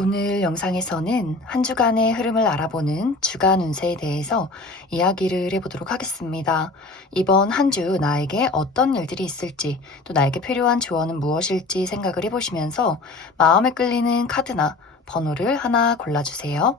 오늘 영상에서는 한 주간의 흐름을 알아보는 주간 운세에 대해서 이야기를 해보도록 하겠습니다. 이번 한 주 나에게 어떤 일들이 있을지, 또 나에게 필요한 조언은 무엇일지 생각을 해보시면서 마음에 끌리는 카드나 번호를 하나 골라주세요.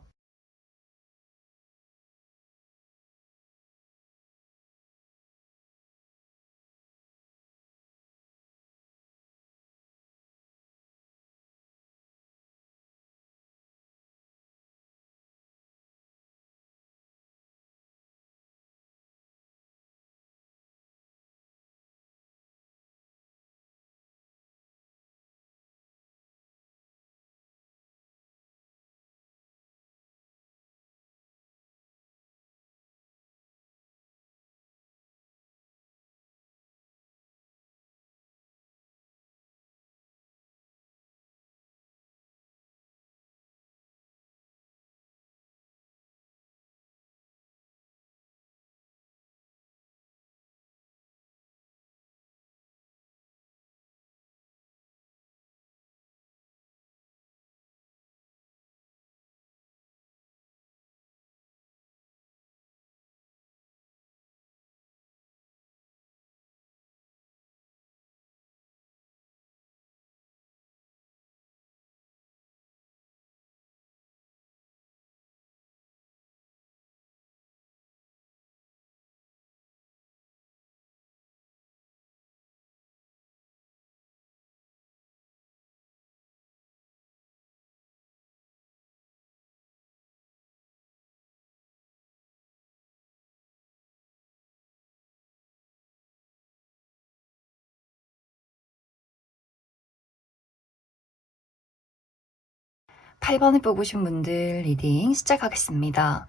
8번을 뽑으신 분들 리딩 시작하겠습니다.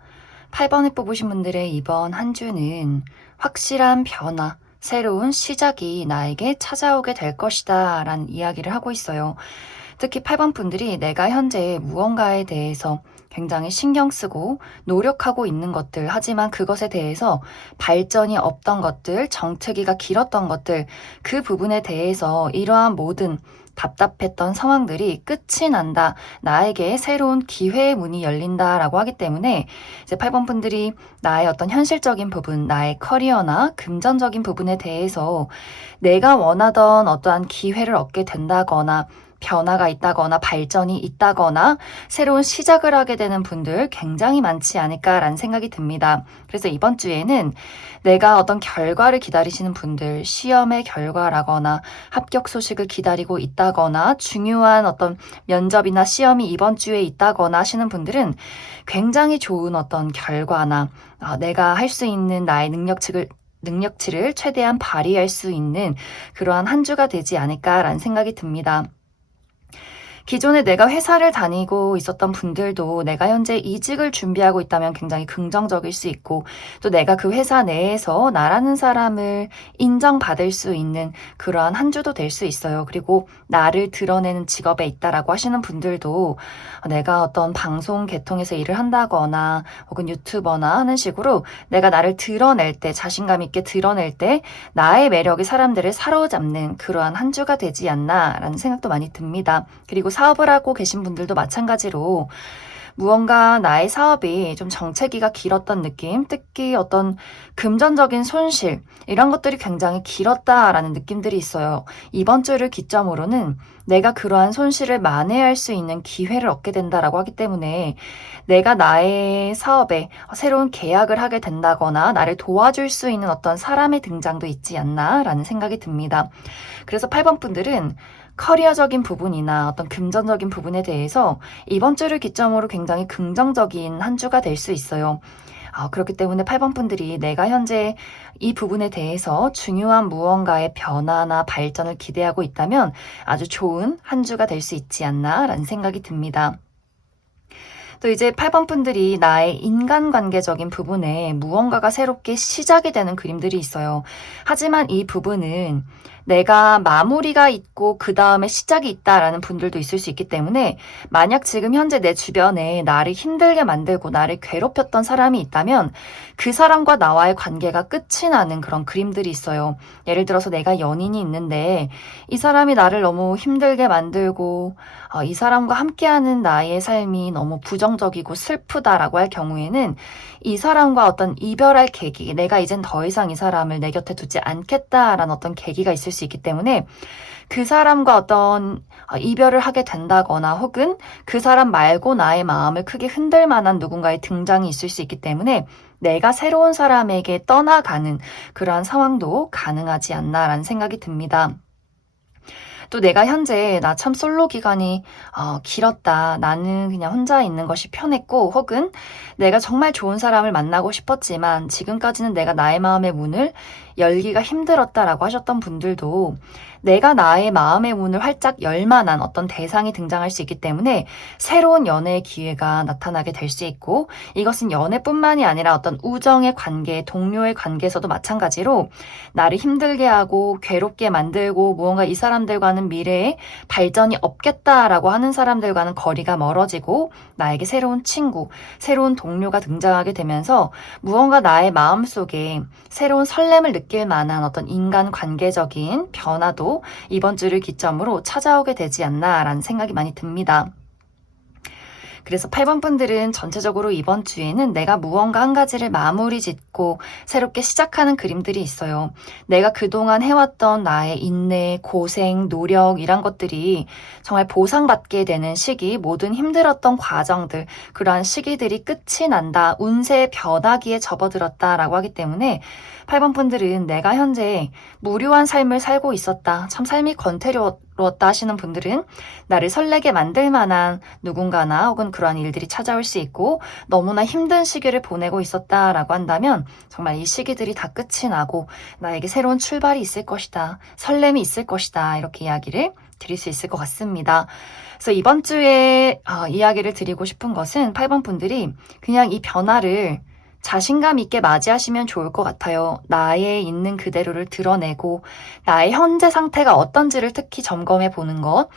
8번을 뽑으신 분들의 이번 한 주는 확실한 변화, 새로운 시작이 나에게 찾아오게 될 것이다 라는 이야기를 하고 있어요. 특히 8번 분들이 내가 현재 무언가에 대해서 굉장히 신경 쓰고 노력하고 있는 것들, 하지만 그것에 대해서 발전이 없던 것들, 정체기가 길었던 것들, 그 부분에 대해서 이러한 모든 답답했던 상황들이 끝이 난다. 나에게 새로운 기회의 문이 열린다라고 하기 때문에 이제 8번 분들이 나의 어떤 현실적인 부분, 나의 커리어나 금전적인 부분에 대해서 내가 원하던 어떠한 기회를 얻게 된다거나 변화가 있다거나 발전이 있다거나 새로운 시작을 하게 되는 분들 굉장히 많지 않을까라는 생각이 듭니다. 그래서 이번 주에는 내가 어떤 결과를 기다리시는 분들, 시험의 결과라거나 합격 소식을 기다리고 있다거나 중요한 어떤 면접이나 시험이 이번 주에 있다거나 하시는 분들은 굉장히 좋은 어떤 결과나 내가 할 수 있는 나의 능력치를 최대한 발휘할 수 있는 그러한 한 주가 되지 않을까라는 생각이 듭니다. 기존에 내가 회사를 다니고 있었던 분들도 내가 현재 이직을 준비하고 있다면 굉장히 긍정적일 수 있고, 또 내가 그 회사 내에서 나라는 사람을 인정받을 수 있는 그러한 한 주도 될 수 있어요. 그리고 나를 드러내는 직업에 있다라고 하시는 분들도 내가 어떤 방송 계통에서 일을 한다거나 혹은 유튜버나 하는 식으로 내가 나를 드러낼 때, 자신감 있게 드러낼 때 나의 매력이 사람들을 사로잡는 그러한 한 주가 되지 않나라는 생각도 많이 듭니다. 그리고 사업을 하고 계신 분들도 마찬가지로 무언가 나의 사업이 좀 정체기가 길었던 느낌, 특히 어떤 금전적인 손실, 이런 것들이 굉장히 길었다라는 느낌들이 있어요. 이번 주를 기점으로는 내가 그러한 손실을 만회할 수 있는 기회를 얻게 된다라고 하기 때문에 내가 나의 사업에 새로운 계약을 하게 된다거나 나를 도와줄 수 있는 어떤 사람의 등장도 있지 않나라는 생각이 듭니다. 그래서 8번 분들은 커리어적인 부분이나 어떤 금전적인 부분에 대해서 이번 주를 기점으로 굉장히 긍정적인 한 주가 될 수 있어요. 그렇기 때문에 8번 분들이 내가 현재 이 부분에 대해서 중요한 무언가의 변화나 발전을 기대하고 있다면 아주 좋은 한 주가 될 수 있지 않나라는 생각이 듭니다. 또 이제 8번 분들이 나의 인간관계적인 부분에 무언가가 새롭게 시작이 되는 그림들이 있어요. 하지만 이 부분은 내가 마무리가 있고 그 다음에 시작이 있다라는 분들도 있을 수 있기 때문에 만약 지금 현재 내 주변에 나를 힘들게 만들고 나를 괴롭혔던 사람이 있다면 그 사람과 나와의 관계가 끝이 나는 그런 그림들이 있어요. 예를 들어서 내가 연인이 있는데 이 사람이 나를 너무 힘들게 만들고 이 사람과 함께하는 나의 삶이 너무 부정적이고 슬프다라고 할 경우에는 이 사람과 어떤 이별할 계기, 내가 이젠 더 이상 이 사람을 내 곁에 두지 않겠다라는 어떤 계기가 있을 수 있기 때문에 그 사람과 어떤 이별을 하게 된다거나 혹은 그 사람 말고 나의 마음을 크게 흔들 만한 누군가의 등장이 있을 수 있기 때문에 내가 새로운 사람에게 떠나가는 그러한 상황도 가능하지 않나라는 생각이 듭니다. 또 내가 현재 나 참 솔로 기간이 길었다. 나는 그냥 혼자 있는 것이 편했고 혹은 내가 정말 좋은 사람을 만나고 싶었지만 지금까지는 내가 나의 마음의 문을 열기가 힘들었다라고 하셨던 분들도 내가 나의 마음의 문을 활짝 열 만한 어떤 대상이 등장할 수 있기 때문에 새로운 연애의 기회가 나타나게 될 수 있고 이것은 연애뿐만이 아니라 어떤 우정의 관계, 동료의 관계에서도 마찬가지로 나를 힘들게 하고 괴롭게 만들고 무언가 이 사람들과는 미래에 발전이 없겠다라고 하는 사람들과는 거리가 멀어지고 나에게 새로운 친구, 새로운 동료가 등장하게 되면서 무언가 나의 마음속에 새로운 설렘을 느낄 만한 어떤 인간 관계적인 변화도 이번 주를 기점으로 찾아오게 되지 않나라는 생각이 많이 듭니다. 그래서 8번 분들은 전체적으로 이번 주에는 내가 무언가 한 가지를 마무리 짓고 새롭게 시작하는 그림들이 있어요. 내가 그동안 해왔던 나의 인내, 고생, 노력 이란 것들이 정말 보상받게 되는 시기, 모든 힘들었던 과정들, 그러한 시기들이 끝이 난다, 운세의 변화기에 접어들었다라고 하기 때문에 8번 분들은 내가 현재 무료한 삶을 살고 있었다, 참 삶이 권태로웠다 하시는 분들은 나를 설레게 만들 만한 누군가나 혹은 그러한 일들이 찾아올 수 있고 너무나 힘든 시기를 보내고 있었다라고 한다면 정말 이 시기들이 다 끝이 나고 나에게 새로운 출발이 있을 것이다, 설렘이 있을 것이다 이렇게 이야기를 드릴 수 있을 것 같습니다. 그래서 이번 주에 이야기를 드리고 싶은 것은 8번 분들이 그냥 이 변화를 자신감 있게 맞이하시면 좋을 것 같아요. 나의 있는 그대로를 드러내고 나의 현재 상태가 어떤지를 특히 점검해 보는 것.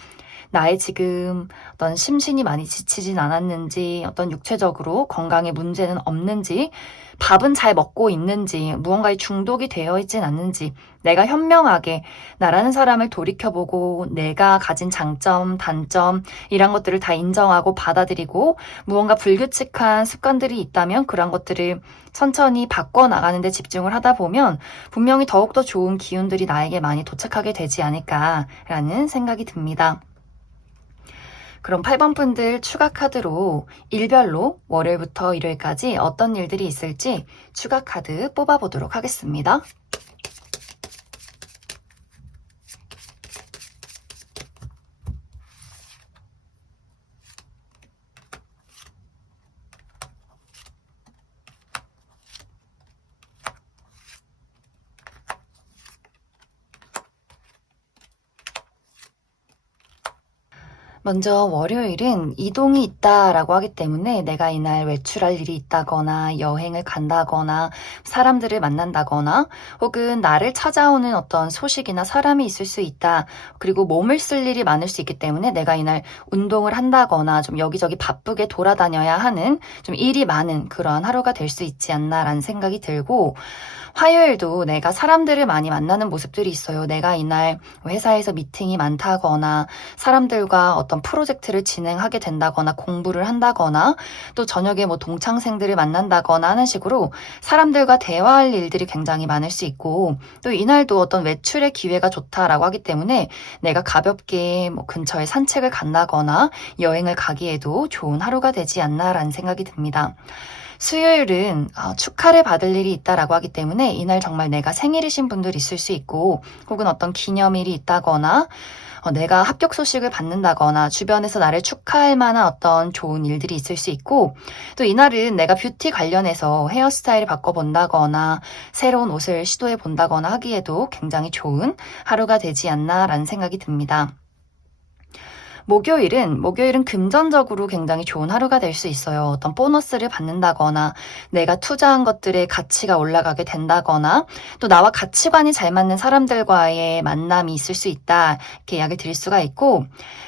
나의 지금 어떤 심신이 많이 지치진 않았는지, 어떤 육체적으로 건강에 문제는 없는지, 밥은 잘 먹고 있는지, 무언가에 중독이 되어 있진 않는지, 내가 현명하게 나라는 사람을 돌이켜보고 내가 가진 장점, 단점 이런 것들을 다 인정하고 받아들이고 무언가 불규칙한 습관들이 있다면 그런 것들을 천천히 바꿔나가는 데 집중을 하다 보면 분명히 더욱더 좋은 기운들이 나에게 많이 도착하게 되지 않을까라는 생각이 듭니다. 그럼 8번 분들 추가 카드로 일별로 월요일부터 일요일까지 어떤 일들이 있을지 추가 카드 뽑아보도록 하겠습니다. 먼저 월요일은 이동이 있다라고 하기 때문에 내가 이날 외출할 일이 있다거나 여행을 간다거나 사람들을 만난다거나 혹은 나를 찾아오는 어떤 소식이나 사람이 있을 수 있다. 그리고 몸을 쓸 일이 많을 수 있기 때문에 내가 이날 운동을 한다거나 좀 여기저기 바쁘게 돌아다녀야 하는 좀 일이 많은 그런 하루가 될 수 있지 않나라는 생각이 들고 화요일도 내가 사람들을 많이 만나는 모습들이 있어요. 내가 이날 회사에서 미팅이 많다거나 사람들과 어떤 프로젝트를 진행하게 된다거나 공부를 한다거나 또 저녁에 뭐 동창생들을 만난다거나 하는 식으로 사람들과 대화할 일들이 굉장히 많을 수 있고 또 이날도 어떤 외출의 기회가 좋다라고 하기 때문에 내가 가볍게 뭐 근처에 산책을 간다거나 여행을 가기에도 좋은 하루가 되지 않나라는 생각이 듭니다. 수요일은 축하를 받을 일이 있다라고 하기 때문에 이날 정말 내가 생일이신 분들 있을 수 있고 혹은 어떤 기념일이 있다거나 내가 합격 소식을 받는다거나 주변에서 나를 축하할 만한 어떤 좋은 일들이 있을 수 있고 또 이날은 내가 뷰티 관련해서 헤어스타일을 바꿔본다거나 새로운 옷을 시도해 본다거나 하기에도 굉장히 좋은 하루가 되지 않나라는 생각이 듭니다. 목요일은 금전적으로 굉장히 좋은 하루가 될 수 있어요. 어떤 보너스를 받는다거나 내가 투자한 것들의 가치가 올라가게 된다거나 또 나와 가치관이 잘 맞는 사람들과의 만남이 있을 수 있다. 이렇게 이야기 드릴 수가 있고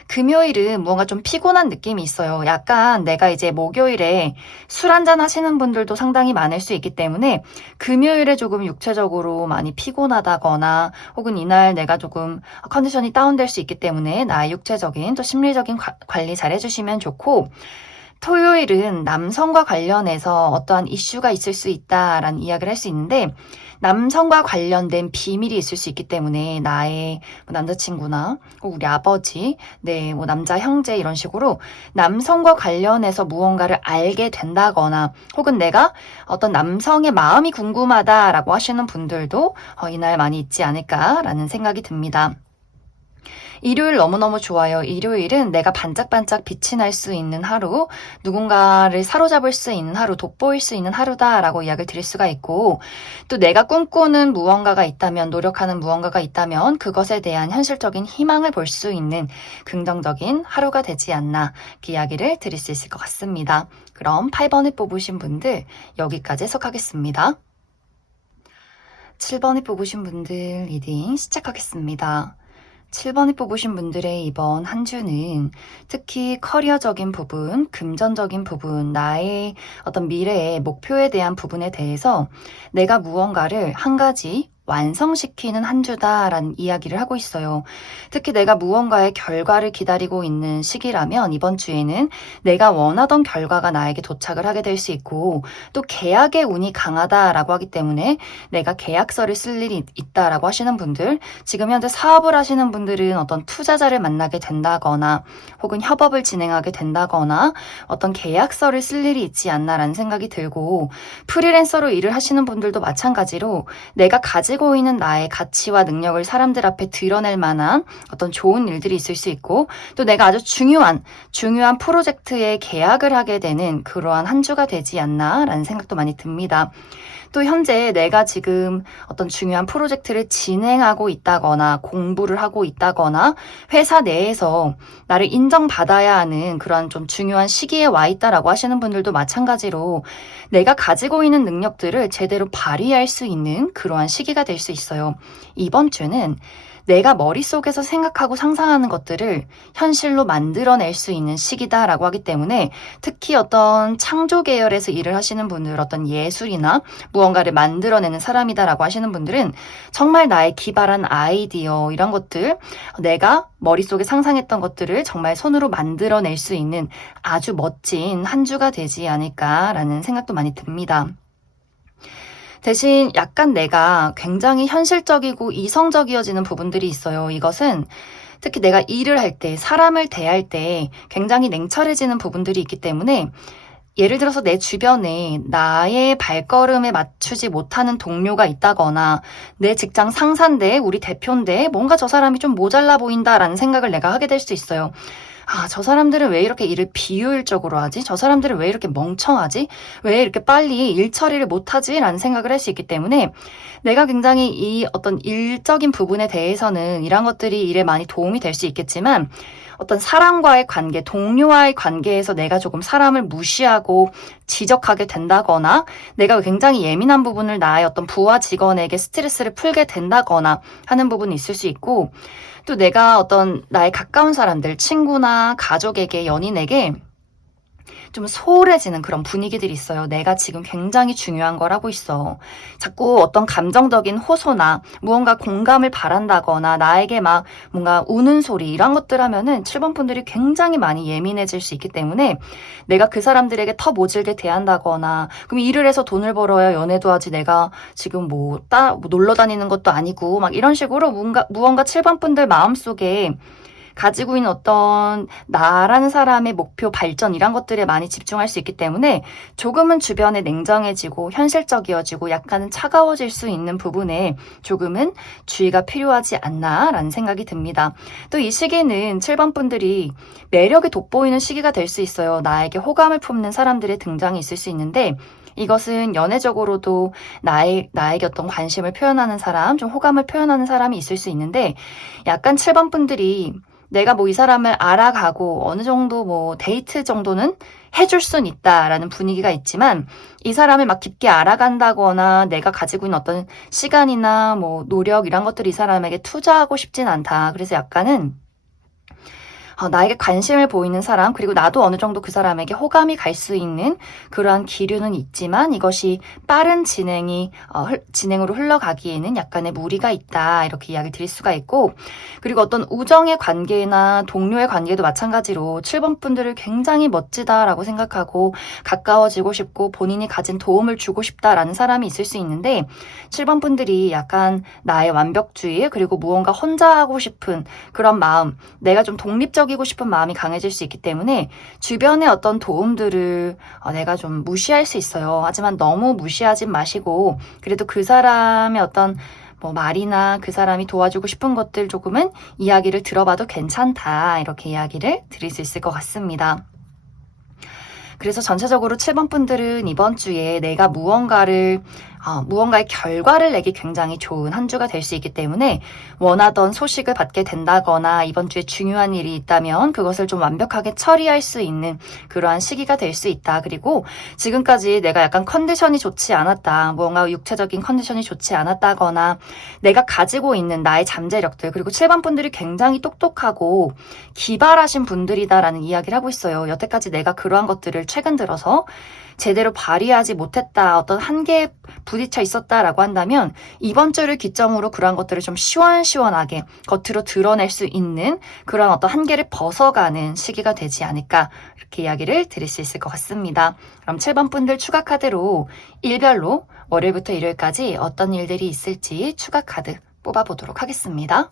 금요일은 무언가 좀 피곤한 느낌이 있어요. 약간 내가 이제 목요일에 술 한잔 하시는 분들도 상당히 많을 수 있기 때문에 금요일에 조금 육체적으로 많이 피곤하다거나 혹은 이날 내가 조금 컨디션이 다운될 수 있기 때문에 나의 육체적인 또 심리적인 관리 잘 해주시면 좋고 토요일은 남성과 관련해서 어떠한 이슈가 있을 수 있다라는 이야기를 할 수 있는데 남성과 관련된 비밀이 있을 수 있기 때문에 나의 남자친구나 우리 아버지, 뭐 남자 형제 이런 식으로 남성과 관련해서 무언가를 알게 된다거나 혹은 내가 어떤 남성의 마음이 궁금하다라고 하시는 분들도 이날 많이 있지 않을까라는 생각이 듭니다. 일요일 너무너무 좋아요. 일요일은 내가 반짝반짝 빛이 날 수 있는 하루, 누군가를 사로잡을 수 있는 하루, 돋보일 수 있는 하루다라고 이야기를 드릴 수가 있고 또 내가 꿈꾸는 무언가가 있다면, 노력하는 무언가가 있다면 그것에 대한 현실적인 희망을 볼 수 있는 긍정적인 하루가 되지 않나 이렇게 이야기를 드릴 수 있을 것 같습니다. 그럼 8번을 뽑으신 분들 여기까지 해석하겠습니다. 7번을 뽑으신 분들 리딩 시작하겠습니다. 7번을 뽑으신 분들의 이번 한 주는 특히 커리어적인 부분, 금전적인 부분, 나의 어떤 미래의 목표에 대한 부분에 대해서 내가 무언가를 한 가지 완성시키는 한 주다라는 이야기를 하고 있어요. 특히 내가 무언가의 결과를 기다리고 있는 시기라면 이번 주에는 내가 원하던 결과가 나에게 도착을 하게 될 수 있고 또 계약의 운이 강하다라고 하기 때문에 내가 계약서를 쓸 일이 있다라고 하시는 분들, 지금 현재 사업을 하시는 분들은 어떤 투자자를 만나게 된다거나 혹은 협업을 진행하게 된다거나 어떤 계약서를 쓸 일이 있지 않나라는 생각이 들고 프리랜서로 일을 하시는 분들도 마찬가지로 내가 가지고 있는 나의 가치와 능력을 사람들 앞에 드러낼 만한 어떤 좋은 일들이 있을 수 있고 또 내가 아주 중요한 프로젝트에 계약을 하게 되는 그러한 한 주가 되지 않나라는 생각도 많이 듭니다. 또 현재 내가 지금 어떤 중요한 프로젝트를 진행하고 있다거나 공부를 하고 있다거나 회사 내에서 나를 인정받아야 하는 그런 좀 중요한 시기에 와 있다라고 하시는 분들도 마찬가지로 내가 가지고 있는 능력들을 제대로 발휘할 수 있는 그러한 시기가 될 수 있어요. 이번 주는 내가 머릿속에서 생각하고 상상하는 것들을 현실로 만들어낼 수 있는 시기다라고 하기 때문에 특히 어떤 창조 계열에서 일을 하시는 분들, 어떤 예술이나 무언가를 만들어내는 사람이다라고 하시는 분들은 정말 나의 기발한 아이디어 이런 것들, 내가 머릿속에 상상했던 것들을 정말 손으로 만들어낼 수 있는 아주 멋진 한 주가 되지 않을까라는 생각도 많이 듭니다. 대신 약간 내가 굉장히 현실적이고 이성적이어지는 부분들이 있어요. 이것은 특히 내가 일을 할 때, 사람을 대할 때 굉장히 냉철해지는 부분들이 있기 때문에 예를 들어서 내 주변에 나의 발걸음에 맞추지 못하는 동료가 있다거나 내 직장 상사인데 우리 대표인데 뭔가 저 사람이 좀 모자라 보인다라는 생각을 내가 하게 될 수 있어요. 저 사람들은 왜 이렇게 일을 비효율적으로 하지? 저 사람들은 왜 이렇게 멍청하지? 왜 이렇게 빨리 일 처리를 못하지? 라는 생각을 할 수 있기 때문에 내가 굉장히 이 어떤 일적인 부분에 대해서는 이런 것들이 일에 많이 도움이 될 수 있겠지만 어떤 사람과의 관계, 동료와의 관계에서 내가 조금 사람을 무시하고 지적하게 된다거나 내가 굉장히 예민한 부분을 나의 어떤 부하 직원에게 스트레스를 풀게 된다거나 하는 부분이 있을 수 있고 또 내가 어떤 나의 가까운 사람들, 친구나 가족에게, 연인에게 좀 소홀해지는 그런 분위기들이 있어요. 내가 지금 굉장히 중요한 걸 하고 있어. 자꾸 어떤 감정적인 호소나 무언가 공감을 바란다거나 나에게 막 뭔가 우는 소리 이런 것들 하면은 7번 분들이 굉장히 많이 예민해질 수 있기 때문에 내가 그 사람들에게 더 모질게 대한다거나 그럼 일을 해서 돈을 벌어야 연애도 하지 내가 지금 뭐 놀러 다니는 것도 아니고 막 이런 식으로 무언가 7번 분들 마음속에 가지고 있는 어떤 나라는 사람의 목표 발전 이런 것들에 많이 집중할 수 있기 때문에 조금은 주변에 냉정해지고 현실적이어지고 약간은 차가워질 수 있는 부분에 조금은 주의가 필요하지 않나라는 생각이 듭니다. 또 이 시기는 7번 분들이 매력이 돋보이는 시기가 될 수 있어요. 나에게 호감을 품는 사람들의 등장이 있을 수 있는데 이것은 연애적으로도 나에게 어떤 관심을 표현하는 사람, 좀 호감을 표현하는 사람이 있을 수 있는데 약간 7번 분들이 내가 뭐 이 사람을 알아가고 어느 정도 뭐 데이트 정도는 해줄 순 있다라는 분위기가 있지만 이 사람을 막 깊게 알아간다거나 내가 가지고 있는 어떤 시간이나 뭐 노력 이런 것들을 이 사람에게 투자하고 싶진 않다. 그래서 약간은 나에게 관심을 보이는 사람, 그리고 나도 어느 정도 그 사람에게 호감이 갈 수 있는 그러한 기류는 있지만 이것이 빠른 진행으로 흘러가기에는 약간의 무리가 있다. 이렇게 이야기를 드릴 수가 있고, 그리고 어떤 우정의 관계나 동료의 관계도 마찬가지로 7번 분들을 굉장히 멋지다라고 생각하고 가까워지고 싶고 본인이 가진 도움을 주고 싶다라는 사람이 있을 수 있는데 7번 분들이 약간 나의 완벽주의, 그리고 무언가 혼자 하고 싶은 그런 마음, 내가 좀 독립적이고 싶은 마음이 강해질 수 있기 때문에 주변의 어떤 도움들을 내가 좀 무시할 수 있어요. 하지만 너무 무시하진 마시고 그래도 그 사람의 어떤 뭐 말이나 그 사람이 도와주고 싶은 것들 조금은 이야기를 들어봐도 괜찮다. 이렇게 이야기를 드릴 수 있을 것 같습니다. 그래서 전체적으로 7번 분들은 이번 주에 내가 무언가의 결과를 내기 굉장히 좋은 한 주가 될 수 있기 때문에 원하던 소식을 받게 된다거나 이번 주에 중요한 일이 있다면 그것을 좀 완벽하게 처리할 수 있는 그러한 시기가 될 수 있다. 그리고 지금까지 내가 약간 컨디션이 좋지 않았다. 무언가 육체적인 컨디션이 좋지 않았다거나 내가 가지고 있는 나의 잠재력들, 그리고 7번 분들이 굉장히 똑똑하고 기발하신 분들이다라는 이야기를 하고 있어요. 여태까지 내가 그러한 것들을 최근 들어서 제대로 발휘하지 못했다, 어떤 한계에 부딪혀 있었다라고 한다면 이번 주를 기점으로 그러한 것들을 좀 시원시원하게 겉으로 드러낼 수 있는 그런 어떤 한계를 벗어가는 시기가 되지 않을까, 이렇게 이야기를 드릴 수 있을 것 같습니다. 그럼 7번 분들 추가 카드로 일별로 월요일부터 일요일까지 어떤 일들이 있을지 추가 카드 뽑아보도록 하겠습니다.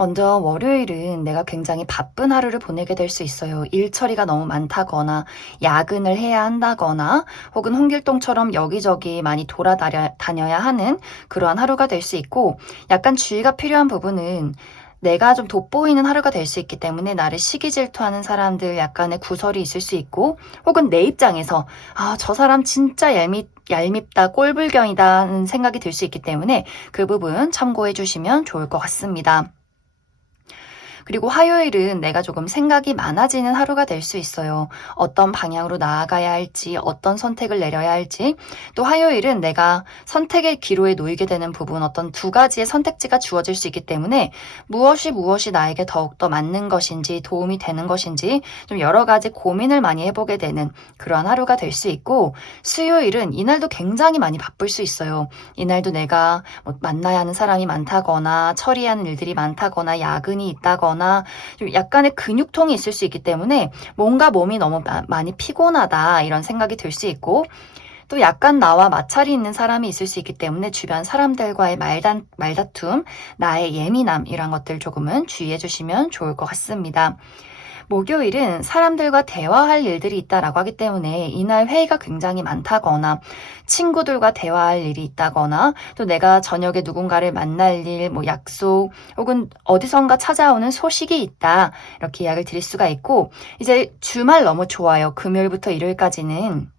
먼저 월요일은 내가 굉장히 바쁜 하루를 보내게 될 수 있어요. 일 처리가 너무 많다거나 야근을 해야 한다거나 혹은 홍길동처럼 여기저기 많이 돌아다녀야 하는 그러한 하루가 될 수 있고, 약간 주의가 필요한 부분은 내가 좀 돋보이는 하루가 될 수 있기 때문에 나를 시기 질투하는 사람들 약간의 구설이 있을 수 있고, 혹은 내 입장에서 저 사람 진짜 얄밉다, 꼴불견이다는 생각이 들 수 있기 때문에 그 부분 참고해 주시면 좋을 것 같습니다. 그리고 화요일은 내가 조금 생각이 많아지는 하루가 될 수 있어요. 어떤 방향으로 나아가야 할지, 어떤 선택을 내려야 할지, 또 화요일은 내가 선택의 기로에 놓이게 되는 부분, 어떤 두 가지의 선택지가 주어질 수 있기 때문에 무엇이 나에게 더욱더 맞는 것인지, 도움이 되는 것인지 좀 여러 가지 고민을 많이 해보게 되는 그런 하루가 될 수 있고, 수요일은 이날도 굉장히 많이 바쁠 수 있어요. 이날도 내가 만나야 하는 사람이 많다거나 처리하는 일들이 많다거나 야근이 있다거나 좀 약간의 근육통이 있을 수 있기 때문에 뭔가 몸이 너무 많이 피곤하다, 이런 생각이 들 수 있고, 또 약간 나와 마찰이 있는 사람이 있을 수 있기 때문에 주변 사람들과의 말다툼, 나의 예민함, 이런 것들 조금은 주의해 주시면 좋을 것 같습니다. 목요일은 사람들과 대화할 일들이 있다라고 하기 때문에 이날 회의가 굉장히 많다거나 친구들과 대화할 일이 있다거나 또 내가 저녁에 누군가를 만날 일, 뭐 약속 혹은 어디선가 찾아오는 소식이 있다, 이렇게 이야기를 드릴 수가 있고, 이제 주말 너무 좋아요. 금요일부터 일요일까지는.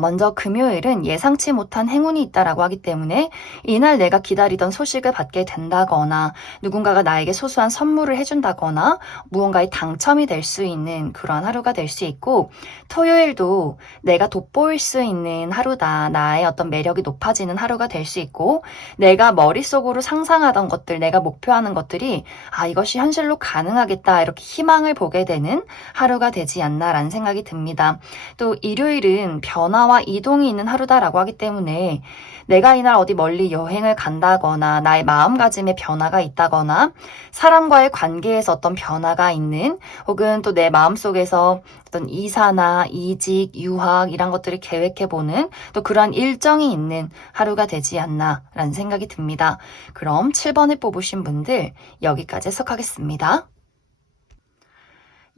먼저 금요일은 예상치 못한 행운이 있다라고 하기 때문에 이날 내가 기다리던 소식을 받게 된다거나 누군가가 나에게 소소한 선물을 해준다거나 무언가에 당첨이 될 수 있는 그런 하루가 될 수 있고, 토요일도 내가 돋보일 수 있는 하루다, 나의 어떤 매력이 높아지는 하루가 될 수 있고, 내가 머릿속으로 상상하던 것들, 내가 목표하는 것들이 이것이 현실로 가능하겠다, 이렇게 희망을 보게 되는 하루가 되지 않나라는 생각이 듭니다. 또 일요일은 변화와 이동이 있는 하루다라고 하기 때문에 내가 이날 어디 멀리 여행을 간다거나 나의 마음가짐에 변화가 있다거나 사람과의 관계에서 어떤 변화가 있는, 혹은 또 내 마음속에서 어떤 이사나 이직, 유학 이런 것들을 계획해보는 또 그러한 일정이 있는 하루가 되지 않나라는 생각이 듭니다. 그럼 7번을 뽑으신 분들 여기까지 해석하겠습니다.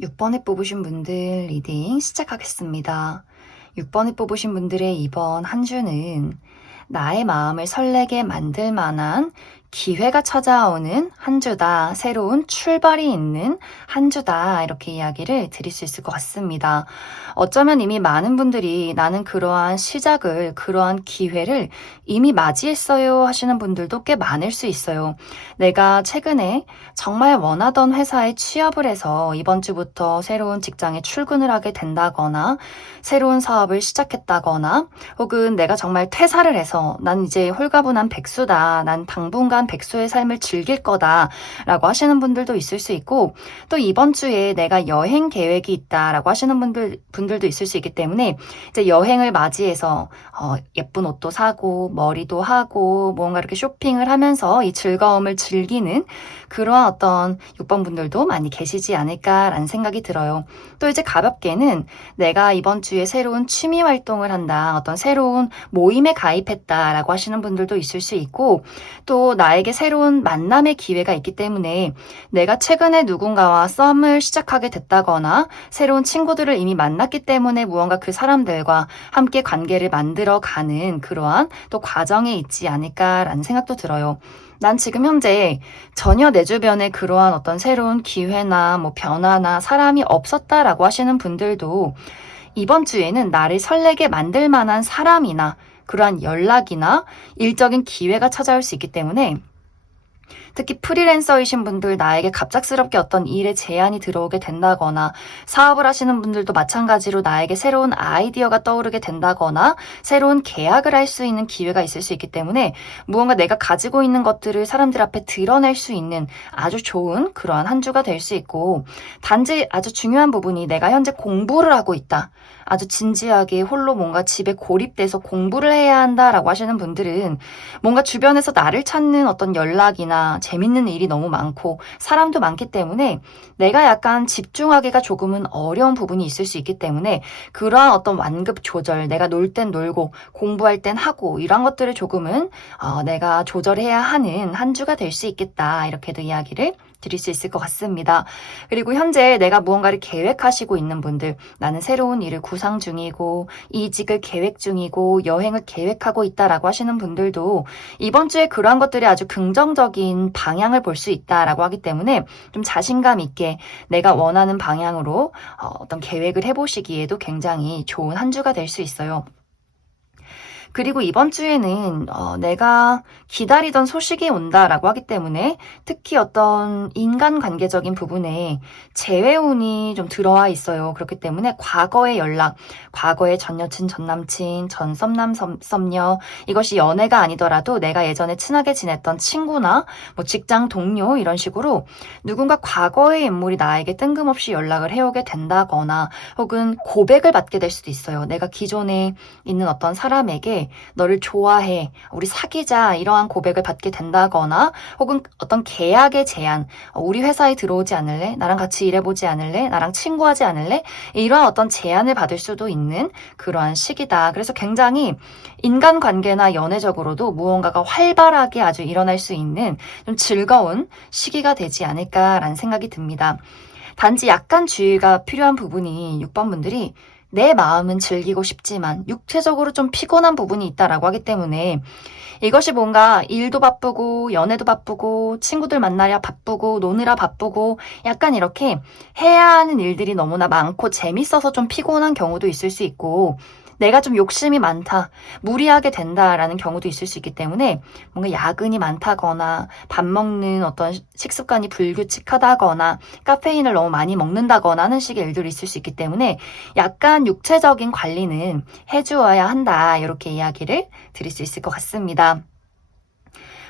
6번을 뽑으신 분들 리딩 시작하겠습니다. 6번을 뽑으신 분들의 이번 한 주는 나의 마음을 설레게 만들 만한 기회가 찾아오는 한 주다, 새로운 출발이 있는 한 주다, 이렇게 이야기를 드릴 수 있을 것 같습니다. 어쩌면 이미 많은 분들이 나는 그러한 시작을, 그러한 기회를 이미 맞이했어요 하시는 분들도 꽤 많을 수 있어요. 내가 최근에 정말 원하던 회사에 취업을 해서 이번 주부터 새로운 직장에 출근을 하게 된다거나, 새로운 사업을 시작했다거나, 혹은 내가 정말 퇴사를 해서 난 이제 홀가분한 백수다, 난 당분간 백수의 삶을 즐길 거다 라고 하시는 분들도 있을 수 있고, 또 이번 주에 내가 여행 계획이 있다 라고 하시는 분들도 있을 수 있기 때문에 이제 여행을 맞이해서 예쁜 옷도 사고 머리도 하고 뭔가 이렇게 쇼핑을 하면서 이 즐거움을 즐기는 그러한 어떤 6번 분들도 많이 계시지 않을까라는 생각이 들어요. 또 이제 가볍게는 내가 이번 주에 새로운 취미 활동을 한다, 어떤 새로운 모임에 가입했다라고 하시는 분들도 있을 수 있고, 또 나에게 새로운 만남의 기회가 있기 때문에 내가 최근에 누군가와 썸을 시작하게 됐다거나 새로운 친구들을 이미 만났기 때문에 무언가 그 사람들과 함께 관계를 만들어가는 그러한 또 과정에 있지 않을까라는 생각도 들어요. 난 지금 현재 전혀 내 주변에 그러한 어떤 새로운 기회나 뭐 변화나 사람이 없었다라고 하시는 분들도 이번 주에는 나를 설레게 만들 만한 사람이나 그러한 연락이나 일적인 기회가 찾아올 수 있기 때문에, 특히 프리랜서이신 분들, 나에게 갑작스럽게 어떤 일에 제안이 들어오게 된다거나, 사업을 하시는 분들도 마찬가지로 나에게 새로운 아이디어가 떠오르게 된다거나, 새로운 계약을 할 수 있는 기회가 있을 수 있기 때문에 무언가 내가 가지고 있는 것들을 사람들 앞에 드러낼 수 있는 아주 좋은 그러한 한 주가 될 수 있고, 단지 아주 중요한 부분이 내가 현재 공부를 하고 있다, 아주 진지하게 홀로 뭔가 집에 고립돼서 공부를 해야 한다라고 하시는 분들은 뭔가 주변에서 나를 찾는 어떤 연락이나 재밌는 일이 너무 많고 사람도 많기 때문에 내가 약간 집중하기가 조금은 어려운 부분이 있을 수 있기 때문에, 그러한 어떤 완급 조절, 내가 놀 땐 놀고 공부할 땐 하고 이런 것들을 조금은 내가 조절해야 하는 한 주가 될 수 있겠다, 이렇게도 이야기를 드릴 수 있을 것 같습니다. 그리고 현재 내가 무언가를 계획하시고 있는 분들, 나는 새로운 일을 구상 중이고 이직을 계획 중이고 여행을 계획하고 있다라고 하시는 분들도 이번 주에 그러한 것들이 아주 긍정적인 방향을 볼 수 있다라고 하기 때문에 좀 자신감 있게 내가 원하는 방향으로 어떤 계획을 해보시기에도 굉장히 좋은 한 주가 될 수 있어요. 그리고 이번 주에는 내가 기다리던 소식이 온다라고 하기 때문에 특히 어떤 인간관계적인 부분에 재회운이 좀 들어와 있어요. 그렇기 때문에 과거의 연락, 과거의 전 여친, 전 남친, 전 썸남, 썸녀, 이것이 연애가 아니더라도 내가 예전에 친하게 지냈던 친구나 뭐 직장 동료, 이런 식으로 누군가 과거의 인물이 나에게 뜬금없이 연락을 해오게 된다거나, 혹은 고백을 받게 될 수도 있어요. 내가 기존에 있는 어떤 사람에게 너를 좋아해, 우리 사귀자, 이러한 고백을 받게 된다거나, 혹은 어떤 계약의 제안, 우리 회사에 들어오지 않을래? 나랑 같이 일해보지 않을래? 나랑 친구하지 않을래? 이러한 어떤 제안을 받을 수도 있는 그러한 시기다. 그래서 굉장히 인간관계나 연애적으로도 무언가가 활발하게 아주 일어날 수 있는 좀 즐거운 시기가 되지 않을까라는 생각이 듭니다. 단지 약간 주의가 필요한 부분이 6번 분들이 내 마음은 즐기고 싶지만 육체적으로 좀 피곤한 부분이 있다라고 하기 때문에, 이것이 뭔가 일도 바쁘고 연애도 바쁘고 친구들 만나랴 바쁘고 노느라 바쁘고 약간 이렇게 해야 하는 일들이 너무나 많고 재밌어서 좀 피곤한 경우도 있을 수 있고, 내가 좀 욕심이 많다, 무리하게 된다라는 경우도 있을 수 있기 때문에 뭔가 야근이 많다거나 밥 먹는 어떤 식습관이 불규칙하다거나 카페인을 너무 많이 먹는다거나 하는 식의 일들이 있을 수 있기 때문에 약간 육체적인 관리는 해주어야 한다, 이렇게 이야기를 드릴 수 있을 것 같습니다.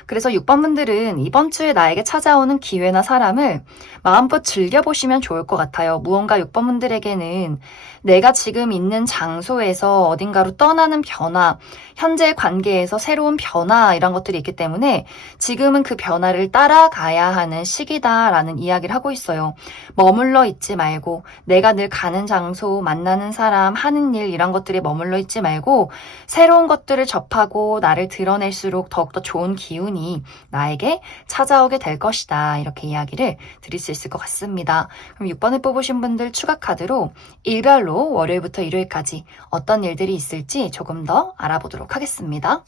그래서 6번 분들은 이번 주에 나에게 찾아오는 기회나 사람을 마음껏 즐겨보시면 좋을 것 같아요. 무언가 6번 분들에게는 내가 지금 있는 장소에서 어딘가로 떠나는 변화, 현재 관계에서 새로운 변화, 이런 것들이 있기 때문에 지금은 그 변화를 따라가야 하는 시기다라는 이야기를 하고 있어요. 머물러 있지 말고 내가 늘 가는 장소, 만나는 사람, 하는 일, 이런 것들에 머물러 있지 말고 새로운 것들을 접하고 나를 드러낼수록 더욱더 좋은 기운이 나에게 찾아오게 될 것이다, 이렇게 이야기를 드릴 수 있을 것 같습니다. 그럼 6번을 뽑으신 분들 추가 카드로 일별로 월요일부터 일요일까지 어떤 일들이 있을지 조금 더 알아보도록 하겠습니다.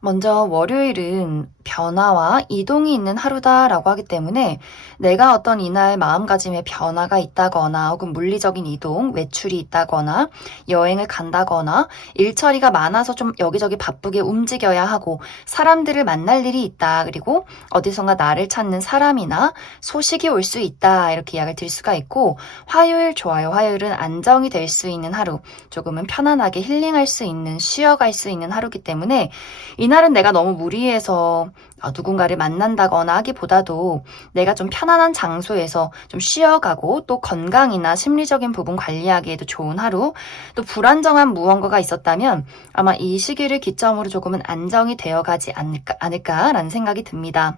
먼저 월요일은 변화와 이동이 있는 하루다라고 하기 때문에 내가 어떤 이날 마음가짐에 변화가 있다거나 혹은 물리적인 이동, 외출이 있다거나 여행을 간다거나 일처리가 많아서 좀 여기저기 바쁘게 움직여야 하고 사람들을 만날 일이 있다. 그리고 어디선가 나를 찾는 사람이나 소식이 올 수 있다. 이렇게 이야기를 드릴 수가 있고 화요일 좋아요. 화요일은 안정이 될 수 있는 하루, 조금은 편안하게 힐링할 수 있는, 쉬어갈 수 있는 하루이기 때문에 이날은 내가 너무 무리해서 누군가를 만난다거나 하기보다도 내가 좀 편안한 장소에서 좀 쉬어가고 또 건강이나 심리적인 부분 관리하기에도 좋은 하루, 또 불안정한 무언가가 있었다면 아마 이 시기를 기점으로 조금은 안정이 되어가지 않을까라는 생각이 듭니다.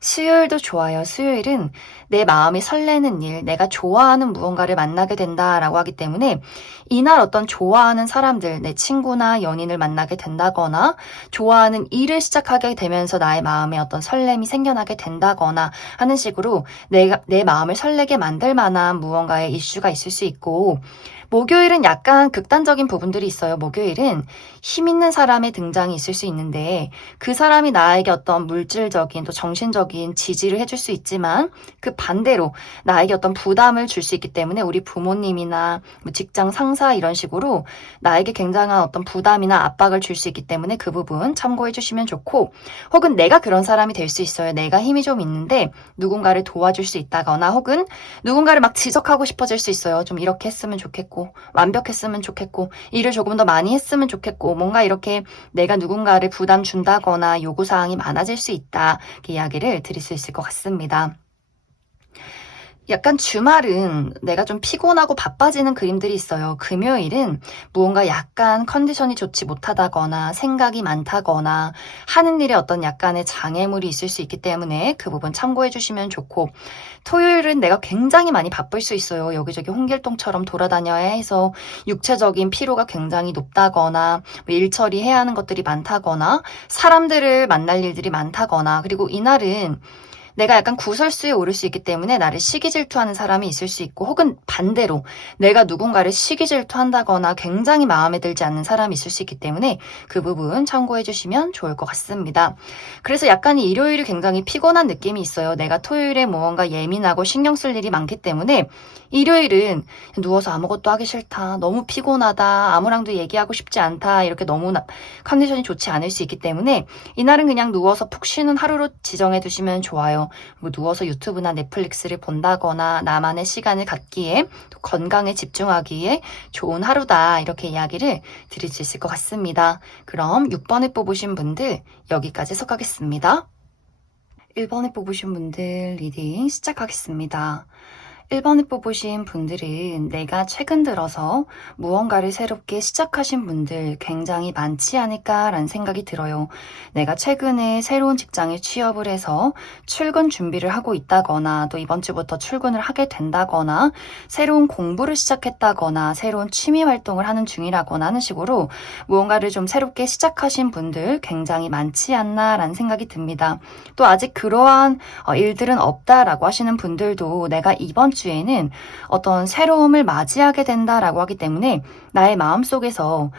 수요일도 좋아요. 수요일은 내 마음이 설레는 일, 내가 좋아하는 무언가를 만나게 된다라고 하기 때문에 이날 어떤 좋아하는 사람들, 내 친구나 연인을 만나게 된다거나 좋아하는 일을 시작하게 되면서 나의 마음에 어떤 설렘이 생겨나게 된다거나 하는 식으로 내 마음을 설레게 만들 만한 무언가의 이슈가 있을 수 있고 목요일은 약간 극단적인 부분들이 있어요. 목요일은 힘 있는 사람의 등장이 있을 수 있는데 그 사람이 나에게 어떤 물질적인 또 정신적인 지지를 해줄 수 있지만 그 반대로 나에게 어떤 부담을 줄 수 있기 때문에 우리 부모님이나 뭐 직장 상사 이런 식으로 나에게 굉장한 어떤 부담이나 압박을 줄 수 있기 때문에 그 부분 참고해 주시면 좋고 혹은 내가 그런 사람이 될 수 있어요. 내가 힘이 좀 있는데 누군가를 도와줄 수 있다거나 혹은 누군가를 막 지적하고 싶어질 수 있어요. 좀 이렇게 했으면 좋겠고 완벽했으면 좋겠고 일을 조금 더 많이 했으면 좋겠고 뭔가 이렇게 내가 누군가를 부담 준다거나 요구사항이 많아질 수 있다. 이렇게 이야기를 드릴 수 있을 것 같습니다. 약간 주말은 내가 좀 피곤하고 바빠지는 그림들이 있어요. 금요일은 무언가 약간 컨디션이 좋지 못하다거나 생각이 많다거나 하는 일에 어떤 약간의 장애물이 있을 수 있기 때문에 그 부분 참고해 주시면 좋고 토요일은 내가 굉장히 많이 바쁠 수 있어요. 여기저기 홍길동처럼 돌아다녀야 해서 육체적인 피로가 굉장히 높다거나 뭐 일 처리해야 하는 것들이 많다거나 사람들을 만날 일들이 많다거나 그리고 이날은 내가 약간 구설수에 오를 수 있기 때문에 나를 시기 질투하는 사람이 있을 수 있고 혹은 반대로 내가 누군가를 시기 질투한다거나 굉장히 마음에 들지 않는 사람이 있을 수 있기 때문에 그 부분 참고해 주시면 좋을 것 같습니다. 그래서 약간 이 일요일이 굉장히 피곤한 느낌이 있어요. 내가 토요일에 무언가 예민하고 신경 쓸 일이 많기 때문에 일요일은 누워서 아무것도 하기 싫다. 너무 피곤하다. 아무랑도 얘기하고 싶지 않다. 이렇게 너무 컨디션이 좋지 않을 수 있기 때문에 이날은 그냥 누워서 푹 쉬는 하루로 지정해 두시면 좋아요. 뭐 누워서 유튜브나 넷플릭스를 본다거나 나만의 시간을 갖기에 또 건강에 집중하기에 좋은 하루다. 이렇게 이야기를 드릴 수 있을 것 같습니다. 그럼 6번을 뽑으신 분들 여기까지 해석하겠습니다. 1번을 뽑으신 분들 리딩 시작하겠습니다. 1번을 뽑으신 분들은 내가 최근 들어서 무언가를 새롭게 시작하신 분들 굉장히 많지 않을까라는 생각이 들어요. 내가 최근에 새로운 직장에 취업을 해서 출근 준비를 하고 있다거나 또 이번 주부터 출근을 하게 된다거나 새로운 공부를 시작했다거나 새로운 취미 활동을 하는 중이라거나 하는 식으로 무언가를 좀 새롭게 시작하신 분들 굉장히 많지 않나라는 생각이 듭니다. 또 아직 그러한 일들은 없다라고 하시는 분들도 내가 이번 주에는 어떤 새로움을 맞이하게 된다라고 하기 때문에 나의 마음속에서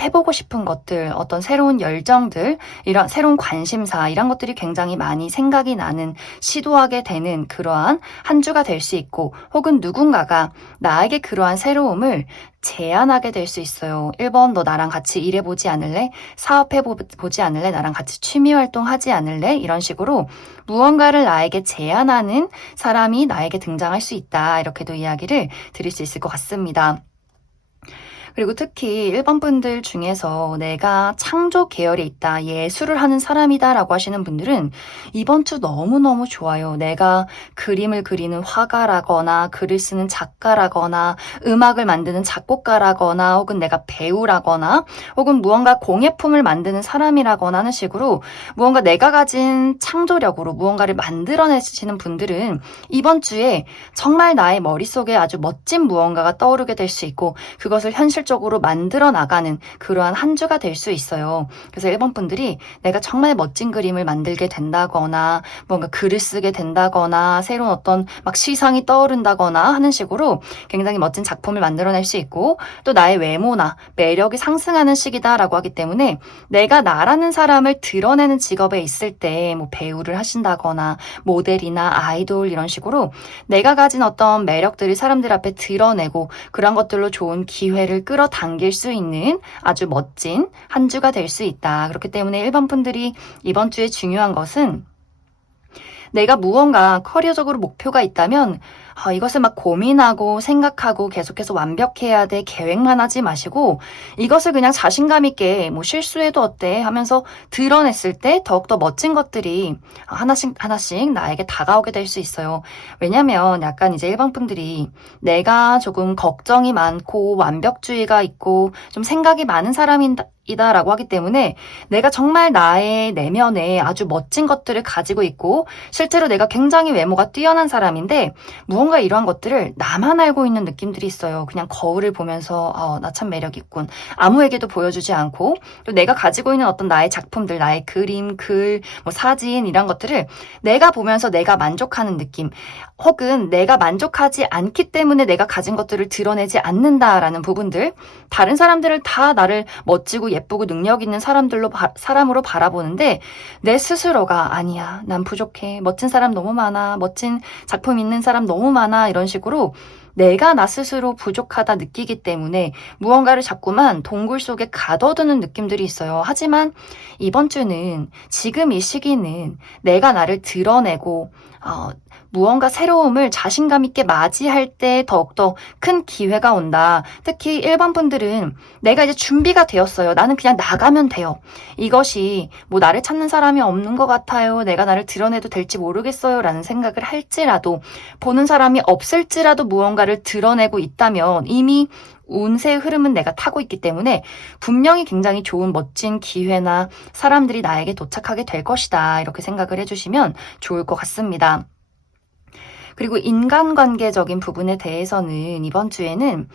해보고 싶은 것들, 어떤 새로운 열정들, 이런 새로운 관심사 이런 것들이 굉장히 많이 생각이 나는 시도하게 되는 그러한 한 주가 될 수 있고 혹은 누군가가 나에게 그러한 새로움을 제안하게 될 수 있어요. 1번 너 나랑 같이 일해보지 않을래? 사업해보지 않을래? 나랑 같이 취미활동 하지 않을래? 이런 식으로 무언가를 나에게 제안하는 사람이 나에게 등장할 수 있다. 이렇게도 이야기를 드릴 수 있을 것 같습니다. 그리고 특히 1번 분들 중에서 내가 창조 계열에 있다, 예술을 하는 사람이다 라고 하시는 분들은 이번 주 너무너무 좋아요. 내가 그림을 그리는 화가라거나 글을 쓰는 작가라거나 음악을 만드는 작곡가라거나 혹은 내가 배우라거나 혹은 무언가 공예품을 만드는 사람이라거나 하는 식으로 무언가 내가 가진 창조력으로 무언가를 만들어내시는 분들은 이번 주에 정말 나의 머릿속에 아주 멋진 무언가가 떠오르게 될 수 있고 그것을 현실적으로 직설적으로 만들어 나가는 그러한 한 주가 될 수 있어요. 그래서 1번 분들이 내가 정말 멋진 그림을 만들게 된다거나 뭔가 글을 쓰게 된다거나 새로운 어떤 막 시상이 떠오른다거나 하는 식으로 굉장히 멋진 작품을 만들어낼 수 있고, 또 나의 외모나 매력이 상승하는 시기다라고 하기 때문에 내가 나라는 사람을 드러내는 직업에 있을 때 뭐 배우를 하신다거나 모델이나 아이돌 이런 식으로 내가 가진 어떤 매력들을 사람들 앞에 드러내고 그런 것들로 좋은 기회를 끌어당길 수 있는 아주 멋진 한 주가 될 수 있다. 그렇기 때문에 1번 분들이 이번 주에 중요한 것은 내가 무언가 커리어적으로 목표가 있다면 이것을 막 고민하고 생각하고 계속해서 완벽해야 돼 계획만 하지 마시고 이것을 그냥 자신감 있게 뭐 실수해도 어때 하면서 드러냈을 때 더욱더 멋진 것들이 하나씩 하나씩 나에게 다가오게 될 수 있어요. 왜냐면 약간 이제 일반 분들이 내가 조금 걱정이 많고 완벽주의가 있고 좀 생각이 많은 사람이다라고 하기 때문에 내가 정말 나의 내면에 아주 멋진 것들을 가지고 있고 실제로 내가 굉장히 외모가 뛰어난 사람인데 무언가 이러한 것들을 나만 알고 있는 느낌들이 있어요. 그냥 거울을 보면서 나 참 매력 있군. 아무에게도 보여주지 않고 또 내가 가지고 있는 어떤 나의 작품들, 나의 그림, 글, 뭐 사진 이런 것들을 내가 보면서 내가 만족하는 느낌 혹은 내가 만족하지 않기 때문에 내가 가진 것들을 드러내지 않는다라는 부분들 다른 사람들을 다 나를 멋지고 예쁘고 능력 있는 사람으로 바라보는데 내 스스로가 아니야. 난 부족해. 멋진 사람 너무 많아. 멋진 작품 있는 사람 너무 많아. 이런 식으로 내가 나 스스로 부족하다 느끼기 때문에 무언가를 자꾸만 동굴 속에 가둬두는 느낌들이 있어요. 하지만 이번 주는 지금 이 시기는 내가 나를 드러내고 무언가 새로움을 자신감 있게 맞이할 때 더욱더 큰 기회가 온다. 특히 일반 분들은 내가 이제 준비가 되었어요. 나는 그냥 나가면 돼요. 이것이 뭐 나를 찾는 사람이 없는 것 같아요. 내가 나를 드러내도 될지 모르겠어요. 라는 생각을 할지라도 보는 사람이 없을지라도 무언가를 드러내고 있다면 이미 운세의 흐름은 내가 타고 있기 때문에 분명히 굉장히 좋은 멋진 기회나 사람들이 나에게 도착하게 될 것이다. 이렇게 생각을 해주시면 좋을 것 같습니다. 그리고 인간관계적인 부분에 대해서는 이번 주에는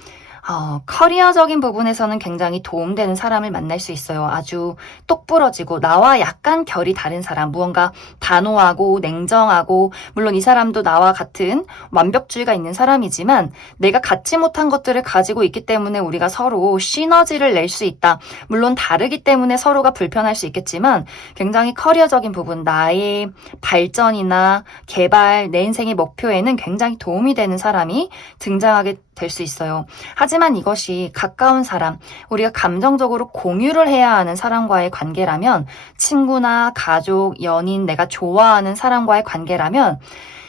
커리어적인 부분에서는 굉장히 도움되는 사람을 만날 수 있어요. 아주 똑부러지고 나와 약간 결이 다른 사람, 무언가 단호하고 냉정하고 물론 이 사람도 나와 같은 완벽주의가 있는 사람이지만 내가 갖지 못한 것들을 가지고 있기 때문에 우리가 서로 시너지를 낼 수 있다. 물론 다르기 때문에 서로가 불편할 수 있겠지만 굉장히 커리어적인 부분, 나의 발전이나 개발, 내 인생의 목표에는 굉장히 도움이 되는 사람이 등장하게 될 수 있어요. 하지만 이것이 가까운 사람, 우리가 감정적으로 공유를 해야 하는 사람과의 관계라면, 친구나 가족, 연인, 내가 좋아하는 사람과의 관계라면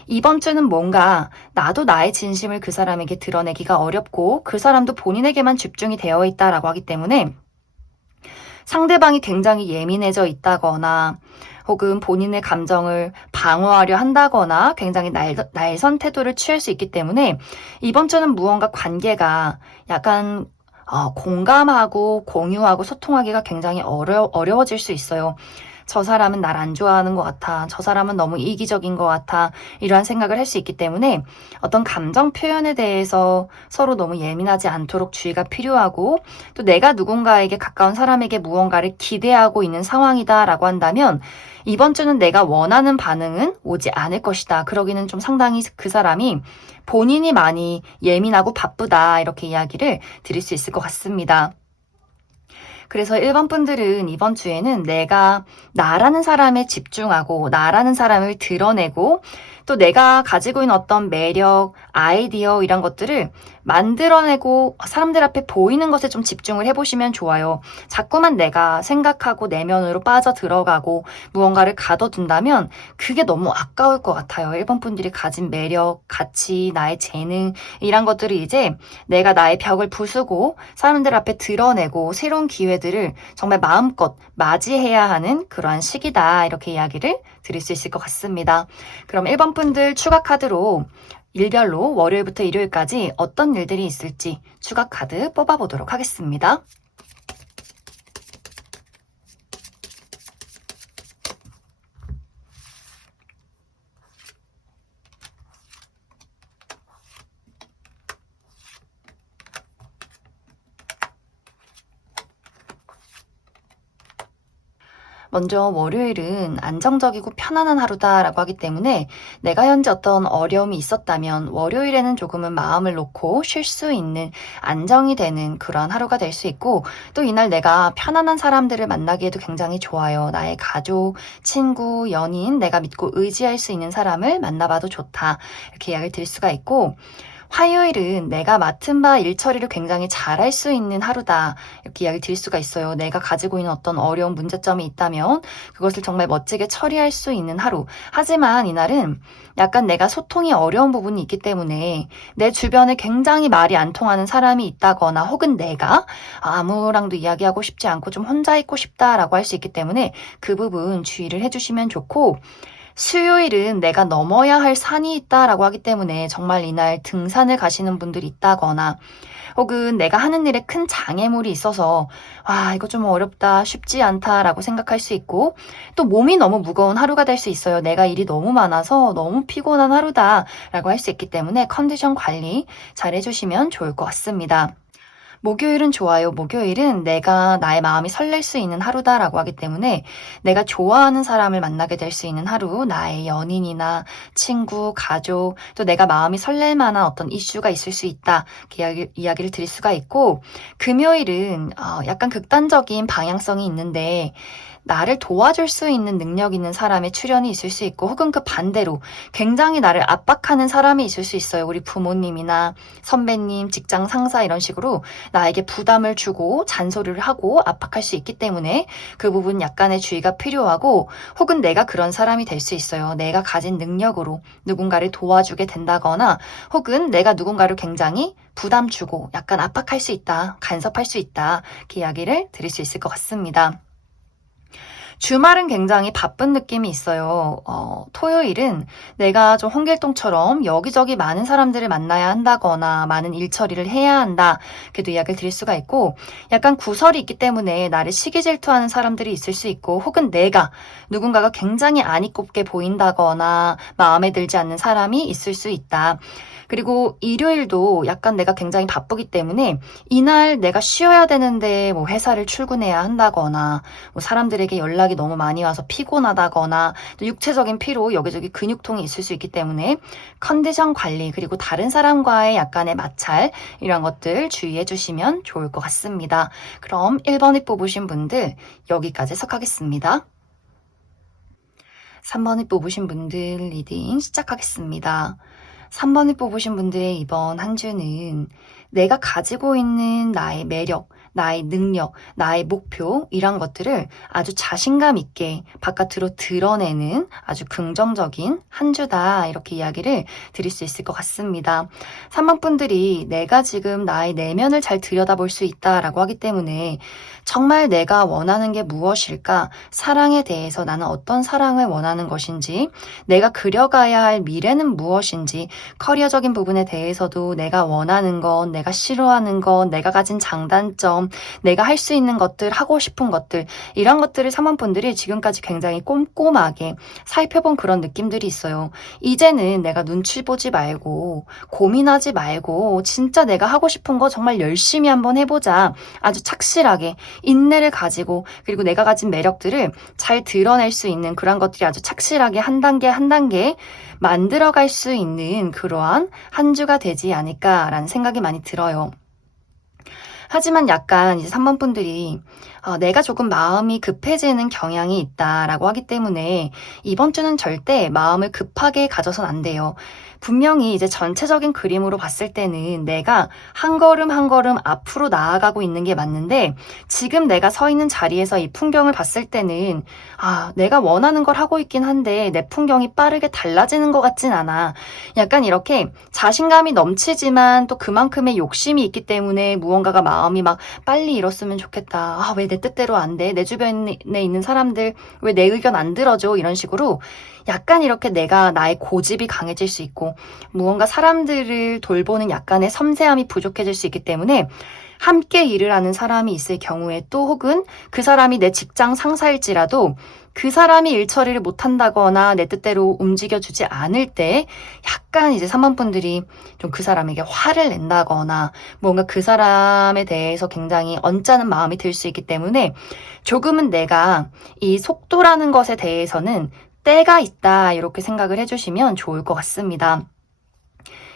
이번 주는 뭔가 나도 나의 진심을 그 사람에게 드러내기가 어렵고 그 사람도 본인에게만 집중이 되어 있다라고 하기 때문에 상대방이 굉장히 예민해져 있다거나 혹은 본인의 감정을 방어하려 한다거나 굉장히 날선 태도를 취할 수 있기 때문에 이번 주는 무언가 관계가 약간 공감하고 공유하고 소통하기가 굉장히 어려워질 수 있어요. 저 사람은 날 안 좋아하는 것 같아. 저 사람은 너무 이기적인 것 같아. 이러한 생각을 할 수 있기 때문에 어떤 감정 표현에 대해서 서로 너무 예민하지 않도록 주의가 필요하고 또 내가 누군가에게 가까운 사람에게 무언가를 기대하고 있는 상황이다라고 한다면 이번 주는 내가 원하는 반응은 오지 않을 것이다. 그러기는 좀 상당히 그 사람이 본인이 많이 예민하고 바쁘다. 이렇게 이야기를 드릴 수 있을 것 같습니다. 그래서 1번 분들은 이번 주에는 내가 나라는 사람에 집중하고 나라는 사람을 드러내고 또 내가 가지고 있는 어떤 매력, 아이디어 이런 것들을 만들어내고 사람들 앞에 보이는 것에 좀 집중을 해보시면 좋아요. 자꾸만 내가 생각하고 내면으로 빠져들어가고 무언가를 가둬둔다면 그게 너무 아까울 것 같아요. 1번 분들이 가진 매력, 가치, 나의 재능 이런 것들을 이제 내가 나의 벽을 부수고 사람들 앞에 드러내고 새로운 기회들을 정말 마음껏 맞이해야 하는 그러한 시기다. 이렇게 이야기를 드릴 수 있을 것 같습니다. 그럼 1번 분들 추가 카드로 일별로 월요일부터 일요일까지 어떤 일들이 있을지 추가 카드 뽑아보도록 하겠습니다. 먼저 월요일은 안정적이고 편안한 하루다라고 하기 때문에 내가 현재 어떤 어려움이 있었다면 월요일에는 조금은 마음을 놓고 쉴 수 있는 안정이 되는 그런 하루가 될 수 있고 또 이날 내가 편안한 사람들을 만나기에도 굉장히 좋아요. 나의 가족, 친구, 연인, 내가 믿고 의지할 수 있는 사람을 만나봐도 좋다. 이렇게 이야기를 드릴 수가 있고 화요일은 내가 맡은 바 일 처리를 굉장히 잘할 수 있는 하루다. 이렇게 이야기를 드릴 수가 있어요. 내가 가지고 있는 어떤 어려운 문제점이 있다면 그것을 정말 멋지게 처리할 수 있는 하루. 하지만 이날은 약간 내가 소통이 어려운 부분이 있기 때문에 내 주변에 굉장히 말이 안 통하는 사람이 있다거나 혹은 내가 아무랑도 이야기하고 싶지 않고 좀 혼자 있고 싶다라고 할 수 있기 때문에 그 부분 주의를 해주시면 좋고 수요일은 내가 넘어야 할 산이 있다라고 하기 때문에 정말 이날 등산을 가시는 분들이 있다거나 혹은 내가 하는 일에 큰 장애물이 있어서 이거 좀 어렵다, 쉽지 않다라고 생각할 수 있고 또 몸이 너무 무거운 하루가 될 수 있어요. 내가 일이 너무 많아서 너무 피곤한 하루다라고 할 수 있기 때문에 컨디션 관리 잘 해주시면 좋을 것 같습니다. 목요일은 좋아요. 목요일은 내가 나의 마음이 설렐 수 있는 하루다라고 하기 때문에 내가 좋아하는 사람을 만나게 될 수 있는 하루, 나의 연인이나 친구, 가족, 또 내가 마음이 설렐 만한 어떤 이슈가 있을 수 있다. 이야기를 드릴 수가 있고 금요일은 약간 극단적인 방향성이 있는데 나를 도와줄 수 있는 능력 있는 사람의 출연이 있을 수 있고 혹은 그 반대로 굉장히 나를 압박하는 사람이 있을 수 있어요. 우리 부모님이나 선배님, 직장 상사 이런 식으로 나에게 부담을 주고 잔소리를 하고 압박할 수 있기 때문에 그 부분 약간의 주의가 필요하고 혹은 내가 그런 사람이 될 수 있어요. 내가 가진 능력으로 누군가를 도와주게 된다거나 혹은 내가 누군가를 굉장히 부담 주고 약간 압박할 수 있다, 간섭할 수 있다 이렇게 이야기를 드릴 수 있을 것 같습니다. 주말은 굉장히 바쁜 느낌이 있어요. 토요일은 내가 좀 홍길동처럼 여기저기 많은 사람들을 만나야 한다거나 많은 일 처리를 해야 한다. 그래도 이야기를 드릴 수가 있고 약간 구설이 있기 때문에 나를 시기 질투하는 사람들이 있을 수 있고 혹은 내가 누군가가 굉장히 안이 꼽게 보인다거나 마음에 들지 않는 사람이 있을 수 있다. 그리고 일요일도 약간 내가 굉장히 바쁘기 때문에 이날 내가 쉬어야 되는데 뭐 회사를 출근해야 한다거나 뭐 사람들에게 연락이 너무 많이 와서 피곤하다거나 또 육체적인 피로 여기저기 근육통이 있을 수 있기 때문에 컨디션 관리 그리고 다른 사람과의 약간의 마찰 이런 것들 주의해 주시면 좋을 것 같습니다. 그럼 1번을 뽑으신 분들 여기까지 해석하겠습니다. 3번을 뽑으신 분들 리딩 시작하겠습니다. 3번을 뽑으신 분들의 이번 한 주는 내가 가지고 있는 나의 매력, 나의 능력, 나의 목표 이런 것들을 아주 자신감 있게 바깥으로 드러내는 아주 긍정적인 한 주다 이렇게 이야기를 드릴 수 있을 것 같습니다. 3번 분들이 내가 지금 나의 내면을 잘 들여다볼 수 있다라고 하기 때문에 정말 내가 원하는 게 무엇일까? 사랑에 대해서 나는 어떤 사랑을 원하는 것인지 내가 그려가야 할 미래는 무엇인지 커리어적인 부분에 대해서도 내가 원하는 건 내가 싫어하는 건 내가 가진 장단점 내가 할 수 있는 것들 하고 싶은 것들 이런 것들을 사모분들이 지금까지 굉장히 꼼꼼하게 살펴본 그런 느낌들이 있어요. 이제는 내가 눈치 보지 말고 고민하지 말고 진짜 내가 하고 싶은 거 정말 열심히 한번 해보자. 아주 착실하게 인내를 가지고 그리고 내가 가진 매력들을 잘 드러낼 수 있는 그런 것들이 아주 착실하게 한 단계 한 단계 만들어갈 수 있는 그러한 한 주가 되지 않을까라는 생각이 많이 들어요. 하지만 약간 이제 3번 분들이 내가 조금 마음이 급해지는 경향이 있다라고 하기 때문에 이번 주는 절대 마음을 급하게 가져선 안 돼요. 분명히 이제 전체적인 그림으로 봤을 때는 내가 한 걸음 한 걸음 앞으로 나아가고 있는 게 맞는데 지금 내가 서 있는 자리에서 이 풍경을 봤을 때는 내가 원하는 걸 하고 있긴 한데 내 풍경이 빠르게 달라지는 것 같진 않아. 약간 이렇게 자신감이 넘치지만 또 그만큼의 욕심이 있기 때문에 무언가가 마음이 막 빨리 이뤘으면 좋겠다. 왜 내 뜻대로 안 돼? 내 주변에 있는 사람들 왜 내 의견 안 들어줘? 이런 식으로 약간 이렇게 내가 나의 고집이 강해질 수 있고 무언가 사람들을 돌보는 약간의 섬세함이 부족해질 수 있기 때문에 함께 일을 하는 사람이 있을 경우에 또 혹은 그 사람이 내 직장 상사일지라도 그 사람이 일 처리를 못한다거나 내 뜻대로 움직여주지 않을 때 약간 이제 사모분들이 좀 그 사람에게 화를 낸다거나 뭔가 그 사람에 대해서 굉장히 언짢은 마음이 들 수 있기 때문에 조금은 내가 이 속도라는 것에 대해서는 때가 있다 이렇게 생각을 해주시면 좋을 것 같습니다.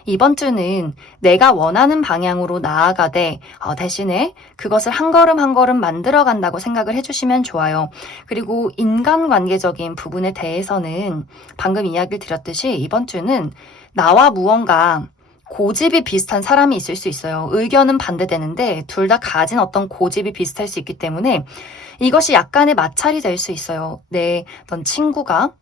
이번 주는 내가 원하는 방향으로 나아가되 대신에 그것을 한 걸음 한 걸음 만들어 간다고 생각을 해주시면 좋아요. 그리고 인간관계적인 부분에 대해서는 방금 이야기를 드렸듯이 이번 주는 나와 무언가 고집이 비슷한 사람이 있을 수 있어요. 의견은 반대되는데 둘 다 가진 어떤 고집이 비슷할 수 있기 때문에 이것이 약간의 마찰이 될 수 있어요. 내 어떤 친구가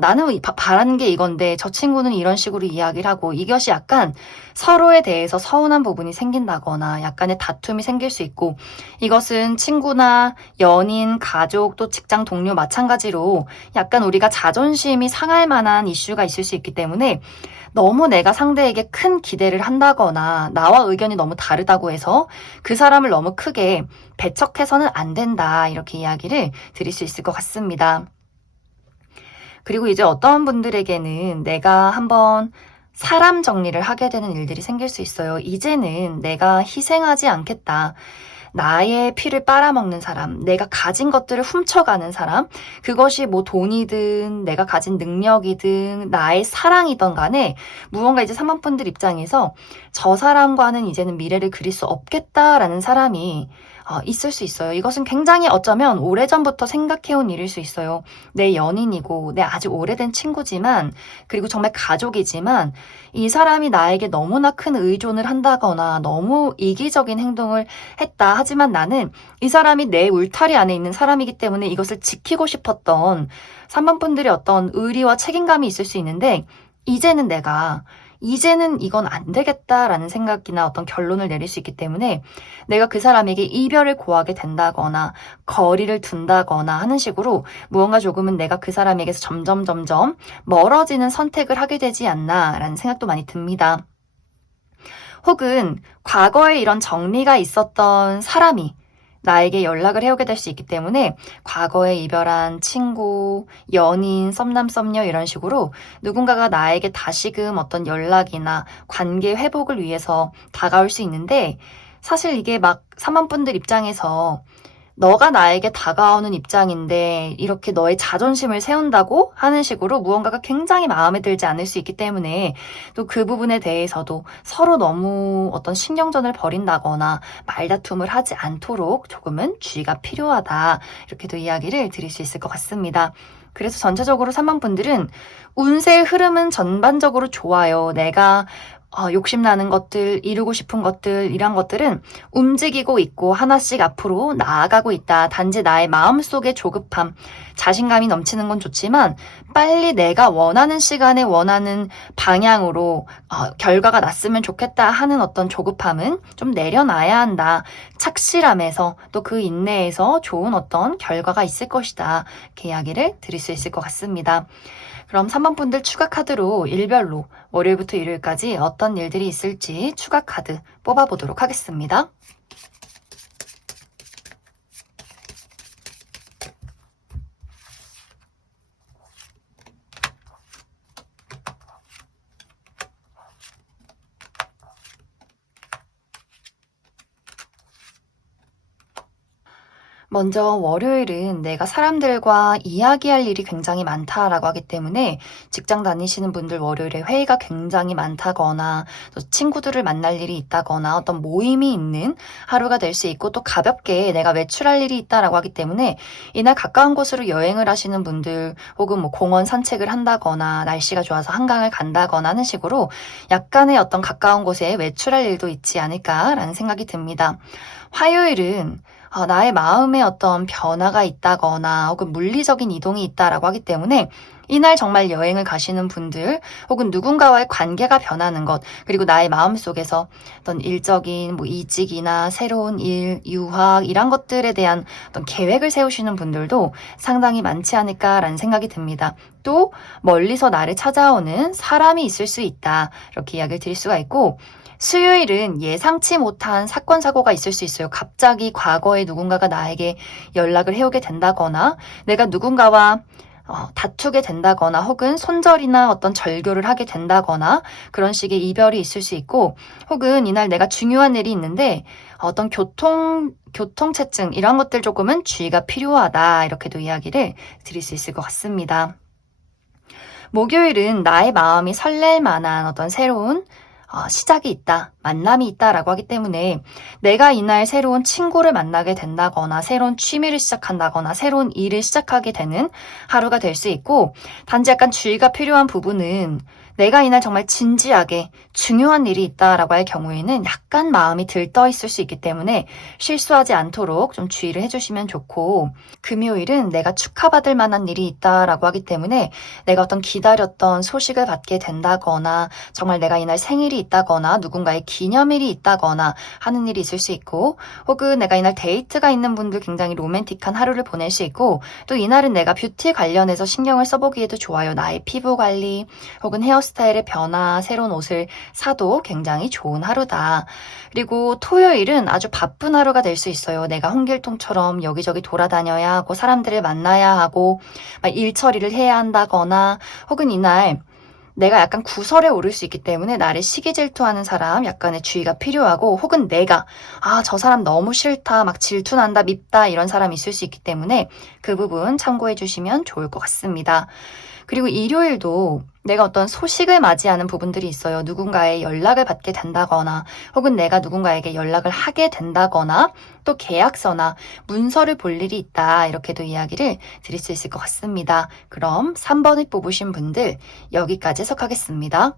나는 바라는 게 이건데 저 친구는 이런 식으로 이야기를 하고 이것이 약간 서로에 대해서 서운한 부분이 생긴다거나 약간의 다툼이 생길 수 있고 이것은 친구나 연인, 가족 또 직장 동료 마찬가지로 약간 우리가 자존심이 상할 만한 이슈가 있을 수 있기 때문에 너무 내가 상대에게 큰 기대를 한다거나 나와 의견이 너무 다르다고 해서 그 사람을 너무 크게 배척해서는 안 된다 이렇게 이야기를 드릴 수 있을 것 같습니다. 그리고 이제 어떤 분들에게는 내가 한번 사람 정리를 하게 되는 일들이 생길 수 있어요. 이제는 내가 희생하지 않겠다. 나의 피를 빨아먹는 사람, 내가 가진 것들을 훔쳐가는 사람, 그것이 뭐 돈이든 내가 가진 능력이든 나의 사랑이든 간에 무언가 이제 사모분들 입장에서 저 사람과는 이제는 미래를 그릴 수 없겠다라는 사람이 있을 수 있어요. 이것은 굉장히 어쩌면 오래전부터 생각해온 일일 수 있어요. 내 연인이고 내 아주 오래된 친구지만 그리고 정말 가족이지만 이 사람이 나에게 너무나 큰 의존을 한다거나 너무 이기적인 행동을 했다. 하지만 나는 이 사람이 내 울타리 안에 있는 사람이기 때문에 이것을 지키고 싶었던 3번분들의 어떤 의리와 책임감이 있을 수 있는데 이제는 이건 안 되겠다라는 생각이나 어떤 결론을 내릴 수 있기 때문에 내가 그 사람에게 이별을 고하게 된다거나 거리를 둔다거나 하는 식으로 무언가 조금은 내가 그 사람에게서 점점 멀어지는 선택을 하게 되지 않나라는 생각도 많이 듭니다. 혹은 과거에 이런 정리가 있었던 사람이 나에게 연락을 해오게 될 수 있기 때문에 과거에 이별한 친구, 연인, 썸남, 썸녀 이런 식으로 누군가가 나에게 다시금 어떤 연락이나 관계 회복을 위해서 다가올 수 있는데 사실 이게 막 사모분들 입장에서 너가 나에게 다가오는 입장인데 이렇게 너의 자존심을 세운다고 하는 식으로 무언가가 굉장히 마음에 들지 않을 수 있기 때문에 또 그 부분에 대해서도 서로 너무 어떤 신경전을 벌인다거나 말다툼을 하지 않도록 조금은 주의가 필요하다. 이렇게도 이야기를 드릴 수 있을 것 같습니다. 그래서 전체적으로 3번분들은 운세의 흐름은 전반적으로 좋아요. 내가 욕심나는 것들, 이루고 싶은 것들, 이런 것들은 움직이고 있고 하나씩 앞으로 나아가고 있다. 단지 나의 마음속의 조급함, 자신감이 넘치는 건 좋지만 빨리 내가 원하는 시간에 원하는 방향으로 결과가 났으면 좋겠다 하는 어떤 조급함은 좀 내려놔야 한다. 착실함에서 또 그 인내에서 좋은 어떤 결과가 있을 것이다. 이렇게 이야기를 드릴 수 있을 것 같습니다. 그럼 3번분들 추가 카드로 일별로 월요일부터 일요일까지 어떤 일들이 있을지 추가 카드 뽑아보도록 하겠습니다. 먼저 월요일은 내가 사람들과 이야기할 일이 굉장히 많다라고 하기 때문에 직장 다니시는 분들 월요일에 회의가 굉장히 많다거나 또 친구들을 만날 일이 있다거나 어떤 모임이 있는 하루가 될 수 있고 또 가볍게 내가 외출할 일이 있다라고 하기 때문에 이날 가까운 곳으로 여행을 하시는 분들 혹은 뭐 공원 산책을 한다거나 날씨가 좋아서 한강을 간다거나 하는 식으로 약간의 어떤 가까운 곳에 외출할 일도 있지 않을까라는 생각이 듭니다. 화요일은 나의 마음에 어떤 변화가 있다거나 혹은 물리적인 이동이 있다라고 하기 때문에 이날 정말 여행을 가시는 분들, 혹은 누군가와의 관계가 변하는 것, 그리고 나의 마음속에서 어떤 일적인 이직이나 새로운 일, 유학, 이런 것들에 대한 어떤 계획을 세우시는 분들도 상당히 많지 않을까라는 생각이 듭니다. 또 멀리서 나를 찾아오는 사람이 있을 수 있다. 이렇게 이야기를 드릴 수가 있고, 수요일은 예상치 못한 사건, 사고가 있을 수 있어요. 갑자기 과거에 누군가가 나에게 연락을 해오게 된다거나, 내가 누군가와 다투게 된다거나, 혹은 손절이나 어떤 절교를 하게 된다거나, 그런 식의 이별이 있을 수 있고, 혹은 이날 내가 중요한 일이 있는데 어떤 교통체증 이런 것들 조금은 주의가 필요하다, 이렇게도 이야기를 드릴 수 있을 것 같습니다. 목요일은 나의 마음이 설렐 만한 어떤 새로운 시작이 있다, 만남이 있다라고 하기 때문에 내가 이날 새로운 친구를 만나게 된다거나, 새로운 취미를 시작한다거나, 새로운 일을 시작하게 되는 하루가 될 수 있고, 단지 약간 주의가 필요한 부분은 내가 이날 정말 진지하게 중요한 일이 있다라고 할 경우에는 약간 마음이 들떠 있을 수 있기 때문에 실수하지 않도록 좀 주의를 해주시면 좋고, 금요일은 내가 축하받을 만한 일이 있다라고 하기 때문에 내가 어떤 기다렸던 소식을 받게 된다거나, 정말 내가 이날 생일이 있다거나, 누군가의 기념일이 있다거나 하는 일이 있을 수 있고, 혹은 내가 이날 데이트가 있는 분들 굉장히 로맨틱한 하루를 보낼 수 있고, 또 이날은 내가 뷰티 관련해서 신경을 써보기에도 좋아요. 나의 피부 관리, 혹은 헤어스타일의 변화, 새로운 옷을 사도 굉장히 좋은 하루다. 그리고 토요일은 아주 바쁜 하루가 될 수 있어요. 내가 홍길동처럼 여기저기 돌아다녀야 하고, 사람들을 만나야 하고, 일 처리를 해야 한다거나, 혹은 이날 내가 약간 구설에 오를 수 있기 때문에 나를 시기 질투하는 사람 약간의 주의가 필요하고, 혹은 내가 저 사람 너무 싫다, 막 질투난다, 밉다, 이런 사람이 있을 수 있기 때문에 그 부분 참고해 주시면 좋을 것 같습니다. 그리고 일요일도 내가 어떤 소식을 맞이하는 부분들이 있어요. 누군가의 연락을 받게 된다거나, 혹은 내가 누군가에게 연락을 하게 된다거나, 또 계약서나 문서를 볼 일이 있다, 이렇게도 이야기를 드릴 수 있을 것 같습니다. 그럼 3번을 뽑으신 분들 여기까지 해석하겠습니다.